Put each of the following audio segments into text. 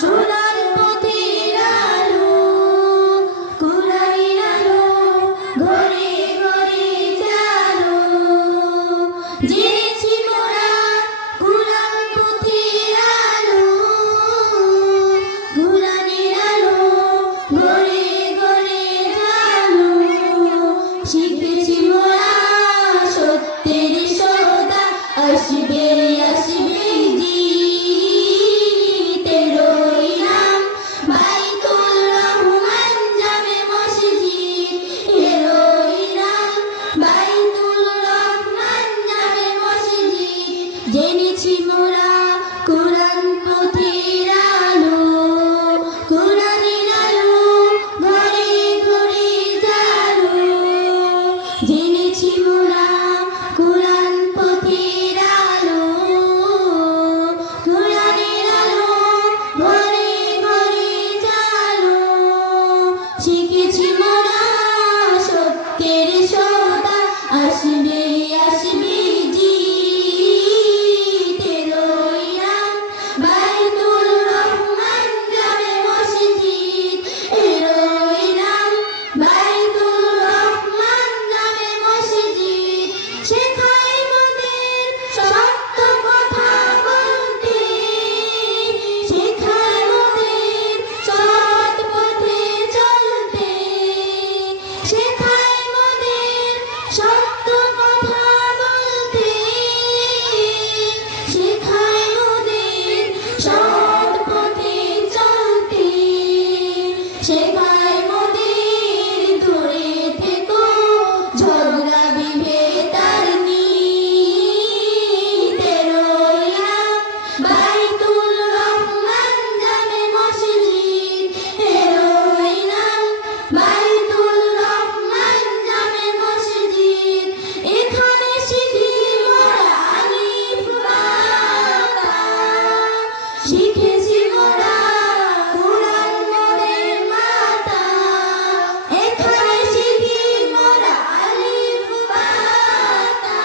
সোনার পথের আলো, কুরআনের আলো, ঘরে ঘরে জালো। জেনেছি মোরা কুরআন পথের আলো, কুরআনের আলো, ঘরে ঘরে জালো। শিখেছি মোরা সত্যের সদা, আসবে আসবে জিতেরো ইনাম। বাইতুল রহমান জামে মসজিদ এলো ইনাম, বাইতুল রহমান জামে মসজিদ। জেনেছি মোরা কুরআন পথের আলো, কুরআনের আলো, ঘরে ঘরে জালো। জেনেছি মোরা কুরআন পথের আলো, কুরআনের আলো, ঘরে ঘরে জালো। শিখেছি মোরা সত্যের সদা, আসবে আসবে জিতেরো ইনাম। বাইতুল রহমান জামে মসজিদ এলো ইনাম, বাইতুল রহমান জামে মসজিদ। শেখায় মোদের সত্য কথা বলতে, শেখায় মোদের সৎ পথে চলতে, শেখায় মোদের সত্য কথা বলতে, শেখায় মোদের সৎ পথে চলতে। শেখায় মোদের দূরে থেকো ঝগড়া বিভেদ আর নীতেরো ইনাম। বাইতুল রহমান জামে মসজিদ এলো ইনাম, বাইতুল রহমান জামে মসজিদ। এখানে শিখি মোরা আলিফ বা তা, শিখেছি মোরা কুরআন মোদের মাতা। এখানে শিখি মোরা আলিফ বা তা,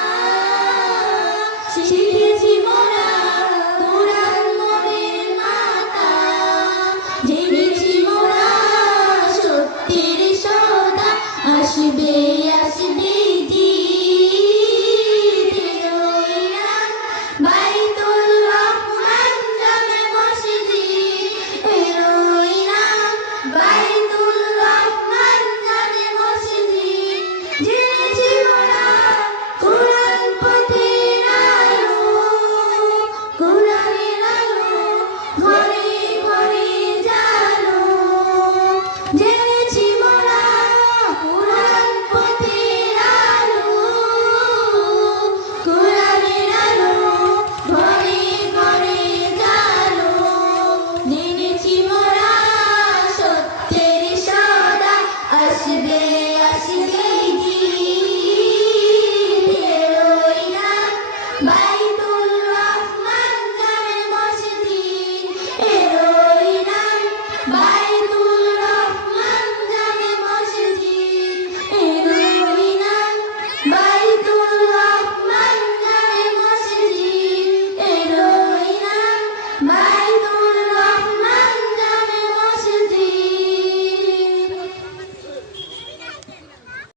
শিখেছি মোরা কুরআন মোদের মাতা। জেনেছি মোরা সত্যের সদা, আসবে আসবে জিতেরো ইনাম। বাইতুল রহমান জামে মসজিদ এলো ইনাম, বাইতুল রহমান জামে মসজিদ। জেনেছি মোরা কুরআন পথের আলো, কুরআনের আলো, ঘরে ঘরে জালো। জেনেছি মোরা কুরআন পথের আলো, কুরআনের আলো, ঘরে ঘরে জালো। জেনেছি মোরা সত্যের সদা, আসবে আসবে জিতেরো ইনাম।